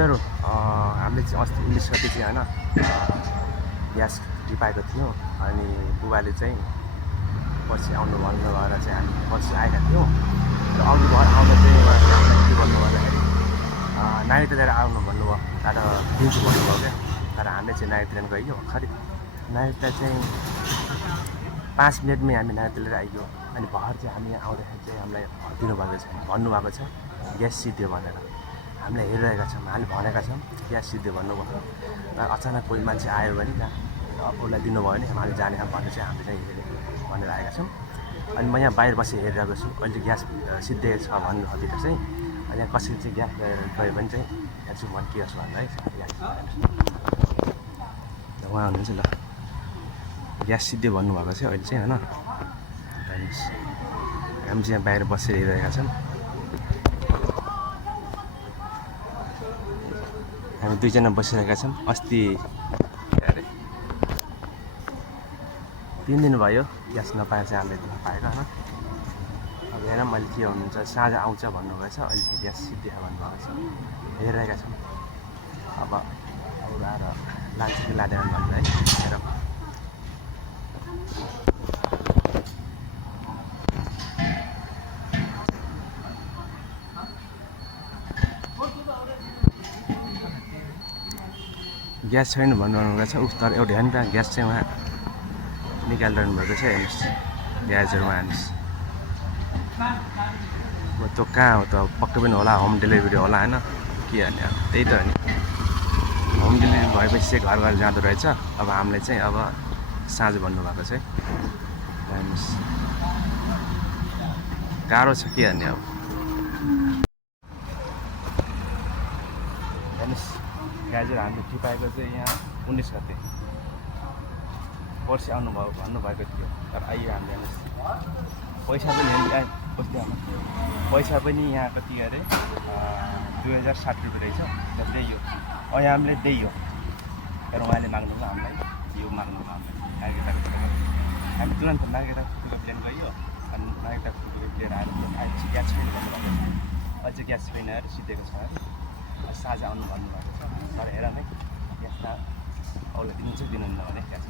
दाजुहरू हामीले चाहिँ अस्ति 19 गते चाहिँ होइन ग्यास टिपाएको थियौँ अनि बुबाले चाहिँ पछि आउनु भन्नु भएर चाहिँ हामी पछि आएका थियौँ र अघि भएर आउँदा चाहिँ उहाँले हामीलाई के भन्नु भन्दाखेरि नागरिकता लिएर आउनु भन्नुभयो तर दिन्छु भन्नुभयो क्या तर हामीले चाहिँ नागरिकता लिन गयो खरि नागरिकता चाहिँ 5 मिनटमै हामी नागरिकता लिएर आइयो अनि भर चाहिँ हामी यहाँ आउँदाखेरि चाहिँ हामीलाई दिनुभएको छ भन्नुभएको छ ग्यास सिद्धियो भनेर हामीले हेरिरहेका छौँ हामीले भनेका छौँ ग्यास सिद्धियो भन्नुभयो अचानक कोही मान्छे आयो भने त्यहाँ उसलाई दिनुभयो भने हामीले जाने भनेर चाहिँ हामीले चाहिँ हेरेको भनेर आएका छौँ अनि म यहाँ बाहिर बसेर हेरिरहेको छु अहिले ग्यास सिद्धिएको छ भन्नुभयो चाहिँ अनि यहाँ कसरी चाहिँ ग्यास लिएर गयो भने चाहिँ हेर्छु म के गर्छु भन्दा है उहाँ हुनुहुन्छ ल ग्यास सिद्धियो भन्नुभएको छ अहिले चाहिँ होइन हामी चाहिँ यहाँ बाहिर बसेर हेरिरहेका छौँ हामी दुईजना बसिरहेका छौँ अस्ति 3 दिन भयो ग्यास नपाएर चाहिँ हामीले दुःख पाएको होइन अब हेर मैले के हुनुहुन्छ साँझ आउँछ भन्नुभएको छ अहिले चाहिँ ग्यास सिद्धियो भन्नुभएको छ हेरिरहेका छौँ अब आएर लान्छ कि लाँदैन भनेर है हेर ग्यास छैन भन्नुभएको छ उस तर एउटा हेर्नु त ग्यास चाहिँ उहाँ निकालिरहनु भएको छ हेर्नुहोस् ग्यासहरू उहाँ हेर्नुहोस् अब त्यो कहाँ हो त पक्कै पनि होला होम डेलिभरी होला होइन के गर्ने अब त्यही त हो नि होम डेलिभरी भएपछि चाहिँ घर घर जाँदो रहेछ अब हामीलाई चाहिँ अब साँझ भन्नुभएको छ है हेर्नुहोस् गाह्रो छ के गर्ने अब हेर्नुहोस् ग्यासहरू हामीले टिपाएको चाहिँ यहाँ 19 गते पर्सि आउनुभयो भन्नुभएको थियो तर आइयो हामीले हेर्नुहोस् पैसा पनि पैसा पनि यहाँ कति अरे 2060 रुपियाँ रहेछ र त्यही हो यहाँ हामीले त्यही हो तर उहाँले माग्नुभयो हामीलाई यो माग्नुभयो हामीलाई नागरिकता हामी तुरन्त नागरिकता प्लेन गयो अनि नागरिकता लिएर आएर ग्यास छैन भन्नुभएको छ अझै ग्यास छैन अरे सिधेको छ अरे साँझ आउनु भन्नुभएको छ तर हेर नै ग्यास त अरूलाई दिनुहुन्छ दिनुहुन्न भने ग्यास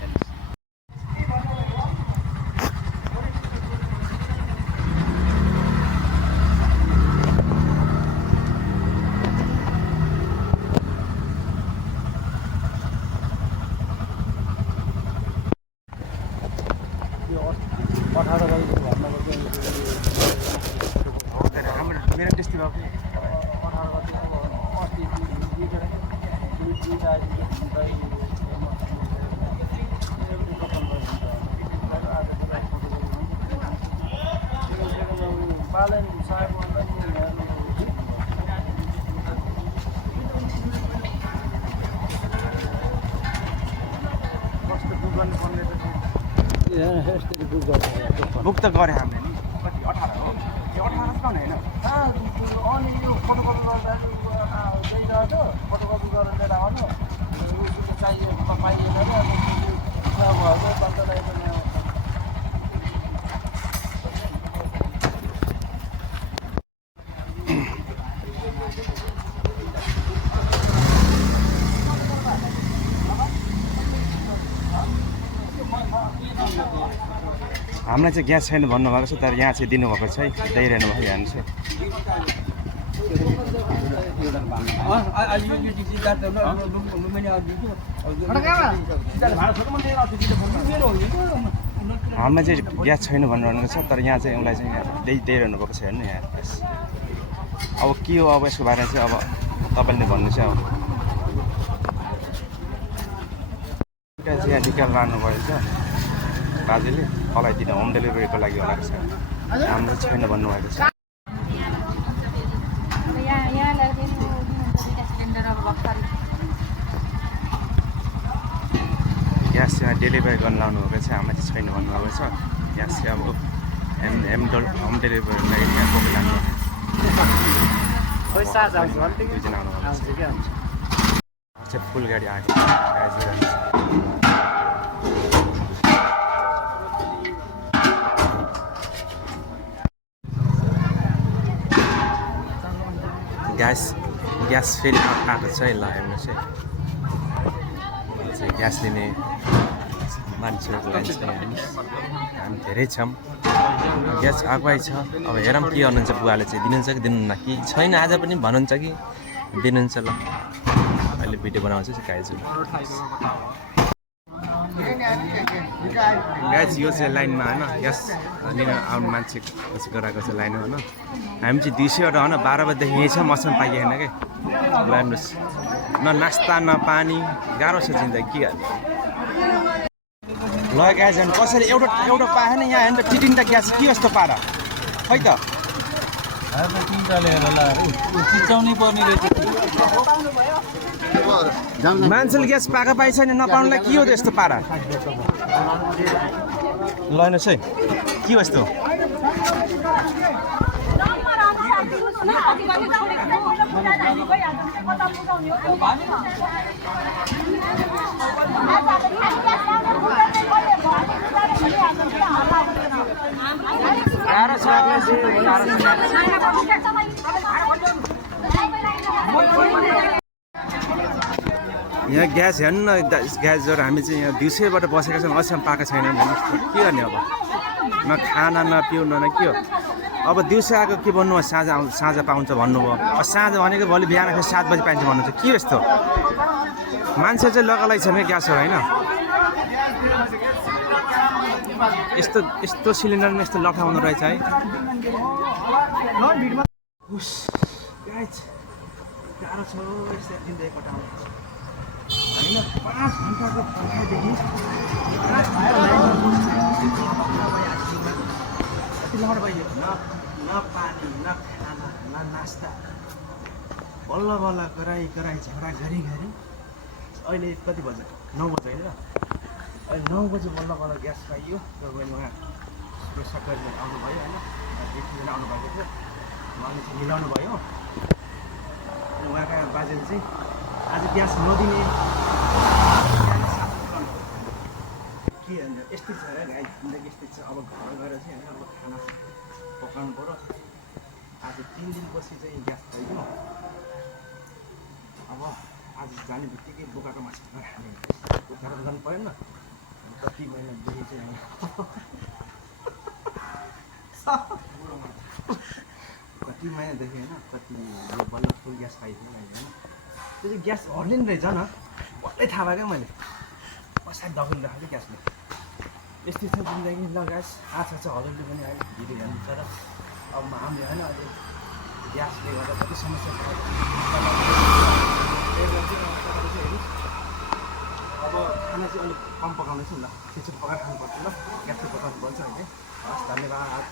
हेर्नुहोस् मेरो त्यस्तै भएको बुक त गरे हामीले नि कति 18 हो यो 18 कहाँ हैन अनि यो फोटोकपी गर्दा फोटोकपी गरेर लिएर आउनु यो चाहियो पाइएन र हामीलाई चाहिँ ग्यास छैन भन्नुभएको छ तर यहाँ चाहिँ दिनुभएको छ है दिइरहनु भयो हेर्नुहोस् है हामीलाई चाहिँ ग्यास छैन भन्नुभएको छ तर यहाँ चाहिँ उसलाई चाहिँ दिइरहनु भएको छ हेर्नु यहाँ अब के हो अब यसको बारेमा चाहिँ अब तपाईँले भन्नु चाहिँ अब चाहिँ यहाँ निकाल लानुभएको छ बाजेले फलाइदिनु होम डेलिभरीको लागि होला छ हाम्रो छैन भन्नुभएको छ ग्यास चाहिँ डेलिभरी गर्न लाउनु भएको छ हामीलाई चाहिँ छैन भन्नुभएको छ ग्यास चाहिँ अब होम डेलिभरी लागि यहाँ बोकेर लानु दुईजना आउनुभएको छ फुल गाडी आएको ग्यास ग्यास फेरि आएको छ है ल हेर्नुहोस् है चाहिँ ग्यास लिने मान्छेहरूको लाइन छ हेर्नुहोस् हामी धेरै छौँ ग्यास आगै छ अब हेरौँ के गर्नुहुन्छ बुवाले चाहिँ दिनुहुन्छ कि दिनुहुन्न कि छैन आज पनि भन्नुहुन्छ कि दिनुहुन्छ ल अहिले भिडियो बनाउँछु गाइज गाइज यो चाहिँ लाइनमा होइन ग्यास लिन आउने मान्छे पछि गराएको छ लाइन होइन हामी चाहिँ 200 होइन 12 बजीदेखि यहीँ छ मसँग पाइएन कि ल हेर्नुहोस् न नास्ता न पानी गाह्रो छ जिन्दगी के गर्ने ल ग्यास हेर्नु कसरी एउटा पाएन यहाँ हेर्नु टिटिङटा ग्यास के जस्तो पारा खै त मान्छेले ग्यास पाएको पाइ छैन नपाउनुलाई के हो त्यस्तो पारा ल हेर्नुहोस् है के हो यस्तो यहाँ ग्यास हेर्नु न ग्यासहरू हामी चाहिँ यहाँ 200बाट बसेका छौँ अझसम्म पाएको छैन भन्नुहोस् के गर्ने अब न खाना न पिउन न के हो अब दिउँसो आएको के भन्नु साँझ पाउँछ भन्नुभयो अब साँझ भनेको भोलि बिहान 7 बजी पाइन्छ भन्नुहुन्छ के यस्तो मान्छे चाहिँ लगालाई छ क्या ग्यासहरू होइन यस्तो सिलिन्डरमा यस्तो लठा हुँदो रहेछ है गाह्रो छ यस्तो दिँदै पठाउनु होइन 5 घन्टाको पर्खाइदेखि लड भयो न पानी न खाना न नास्ता बल्ल बल्ल कराई झगडा गरी अहिले कति बज्यो 9 बज्यो होइन अहिले 9 बजी बल्ल बल्ल ग्यास पाइयो गभर्मेन्ट उहाँ सरकारले आउनुभयो होइन एकजना आउनुभएको थियो उहाँले चाहिँ मिलाउनु भयो अनि उहाँका बाजेले चाहिँ आज ग्यास नदिने के यस्तै छ र गाई जिन्दगी यस्तै छ अब घर गएर चाहिँ होइन अब खाना पकाउनु पऱ्यो आज 3 दिनपछि चाहिँ ग्यास पाइयो अब आज जाने बित्तिकै बोकाको माछा खाने बोकाएर जानु परेन कति महिनादेखि चाहिँ कति महिनादेखि होइन कति बल्ल फुल ग्यास पाइदिनु होइन त्यो चाहिँ ग्यास हर्लिन रहेछ न बल्लै थाहा भयो क्या मैले सायद दबाई राखेको ग्यासले यस्तै छ जिन्दगी ल ग्यास आशा छ हजुरले पनि अहिले भिडियो हेर्नुहुन्छ र अब हामीले होइन अहिले ग्यासले गर्दा कति समस्या छ अब खाना चाहिँ अलिक कम पकाउँदैछु नि ल छिटो पकाएर खानुपर्छ ल ग्यासले पकाउनु पर्छ होइन हस् धन्यवाद